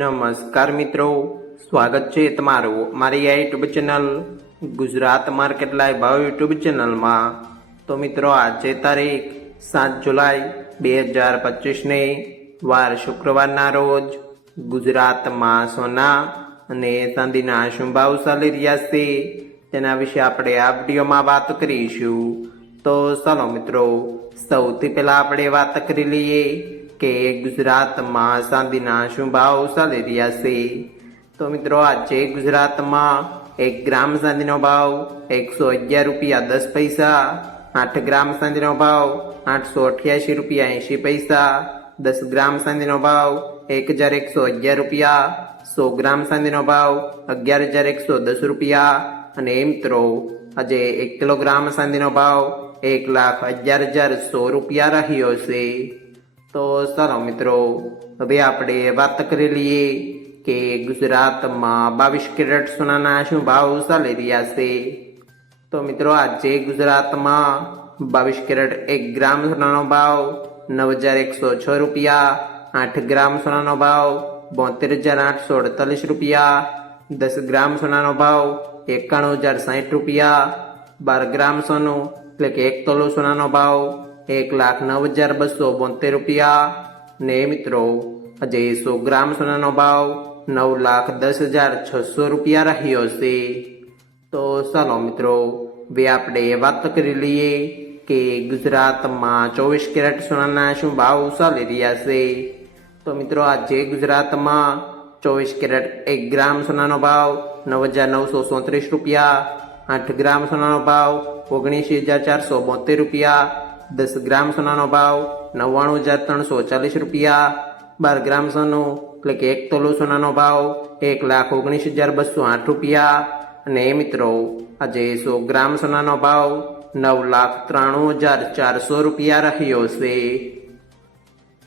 નમસ્કાર મિત્રો, સ્વાગત છે તમારું મારી આ YouTube channel Gujarat market live ભાવ યુટ્યુબ ચેનલમાં। તો મિત્રો આજે તારીખ 7 જુલાઈ 2025 ને વાર શુક્રવારના રોજ ગુજરાતમાં સોના અને ચાંદીના શું ભાવ ચાલી રહ્યા છે તેના વિશે આપણે આ વિડીયોમાં વાત કરીશું। તો ચાલો મિત્રો, સૌથી પહેલા આપણે વાત કરી લઈએ કે ગુજરાતમાં ચાંદીના શું ભાવ ચાલી રહ્યા છે। તો મિત્રો આજે ગુજરાતમાં 1 ગ્રામ ચાંદીનો ભાવ 111 રૂપિયા 10 પૈસા, 8 ગ્રામ ચાંદીનો ભાવ 888 રૂપિયા 80 પૈસા, 10 ગ્રામ ચાંદીનો ભાવ 1111 રૂપિયા, 100 ગ્રામ ચાંદીનો ભાવ 11110 રૂપિયા અને મિત્રો આજે 1 કિલોગ્રામ ચાંદીનો ભાવ 1,11,100 રૂપિયા રહ્યો છે। તો ચાલો મિત્રો, હવે આપણે વાત કરી લઈએ કે ગુજરાતમાં 22 કેરેટ સોનાના શું ભાવ ચાલી રહ્યા છે। તો મિત્રો આજે ગુજરાતમાં 22 કેરેટ 1 ગ્રામ સોનાનો ભાવ 9,106 રૂપિયા, 8 ગ્રામ સોનાનો ભાવ 72,848 રૂપિયા, 10 ગ્રામ સોનાનો ભાવ 91,060 રૂપિયા, 12 ગ્રામ સોનું એટલે કે 1 તોલો સોનાનો ભાવ 1,09,272 રૂપિયા ને મિત્રો આજે 100 ગ્રામ સોનાનો ભાવ 9,10,600 રૂપિયા રહ્યો છે। તો ચાલો મિત્રો, હવે આપણે વાત કરી લઈએ કે ગુજરાતમાં 24 કેરેટ સોનાના શું ભાવ ચાલી રહ્યા છે। તો મિત્રો આજે ગુજરાતમાં 24 કેરેટ 1 ગ્રામ સોનાનો ભાવ 9,934 રૂપિયા, 8 ગ્રામ સોનાનો ભાવ 19,472 રૂપિયા, 10 ગ્રામ સોનાનો ભાવ 99,340 રૂપિયા, 12 ગ્રામ સોનું એટલે કે 1 તોલો સોનાનો ભાવ 1,19,208 રૂપિયા અને મિત્રો આજે 100 ગ્રામ સોનાનો ભાવ 9,93,400 રૂપિયા રહ્યો છે।